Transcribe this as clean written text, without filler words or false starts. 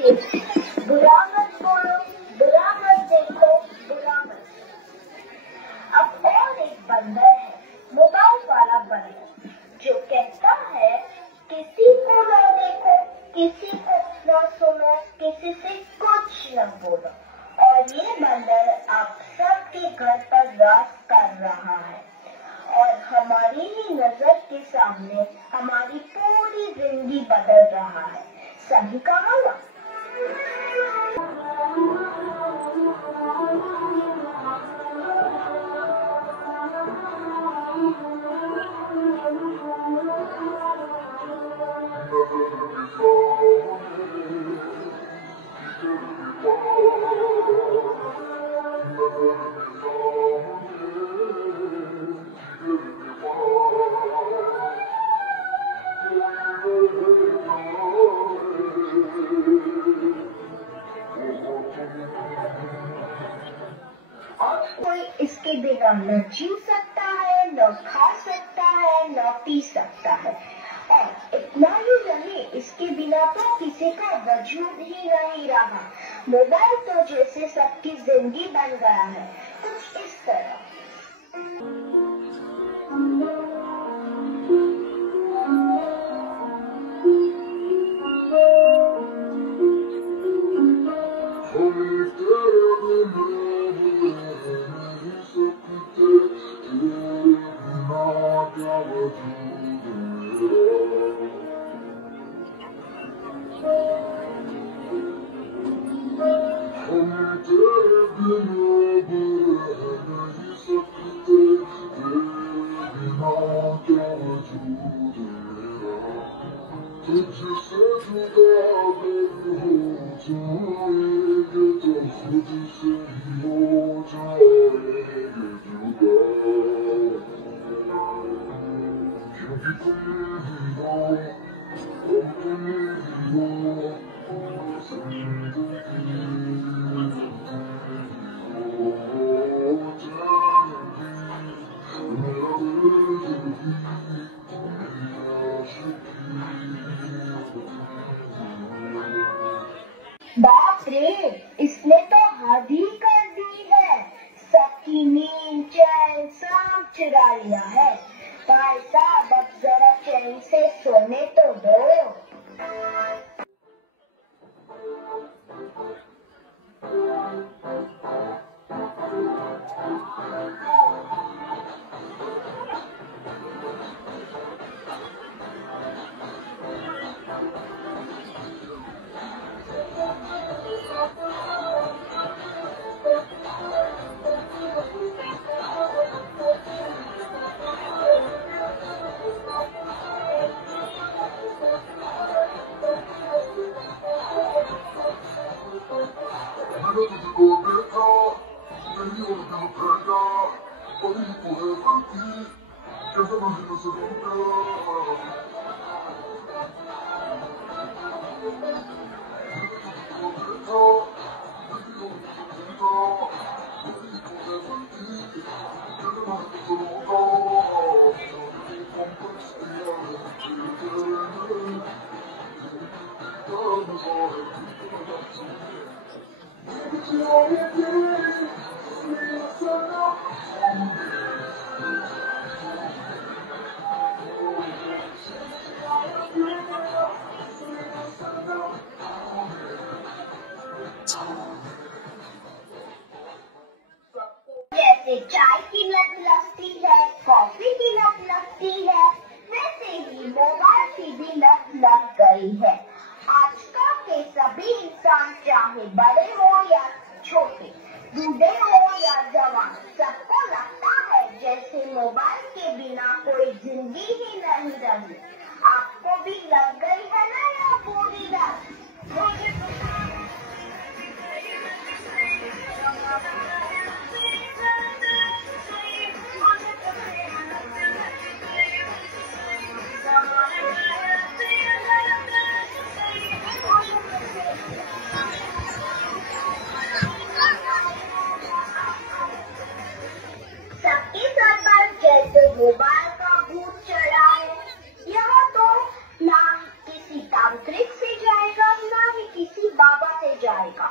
बुरा मत बोलो, बुरा मत देखो, बुरा मत। अब और एक बंदर है, मोबाइल वाला बंदर, जो कहता है किसी को न देखो, किसी को न सुनो, किसी से कुछ न बोलो। और ये बंदर आप सबके घर पर राज कर रहा है और हमारी ही नजर के सामने हमारी पूरी जिंदगी बदल रहा है। सही कहा ना? कोई इसके बिना न जी सकता है, न खा सकता है, न पी सकता है। और इतना ही नहीं, इसके बिना तो किसी का वजूद ही नहीं रहा। मोबाइल तो जैसे सबकी जिंदगी बन गया है, कुछ इस तरह। तुझसे जुदा अगर हो जाएंगे तो खुद से ही हो जाएंगे जुदा, क्योंकि तुम ही हो, तुम ही हो जिंदगी, हो जानगी मेरा दिल भी बाप रे, इसने तो हद ही कर दी है। सबकी नींद चैन सब चुरा लिया है। भाई साहब, अब जरा चैन से सोने तो दो। तुझको देखा नहीं और दिल भर गया, परी को है गलती कैसे नहीं बस रूठा। तुझको देखा नहीं और दिल भर गया, परी को है गलती कैसे नहीं बस रूठा। कॉम्प्लेक्स किया है तेरे जैसे चाय की लत लगती है, कॉफी की लत लगती है, वैसे ही मोबाइल की भी लत लग गई है। आजकल के सभी इंसान, चाहे बड़े हो या छोटे, बूढ़े हो या जवान, सबको लगता है जैसे मोबाइल के बिना कोई जिंदगी ही नहीं रही। आपको भी लग गई है ना ये पूरी लत? सबके सर पर जैसे मोबाइल का भूत चढ़ा है। यह तो ना किसी तांत्रिक से जाएगा, जाएगा।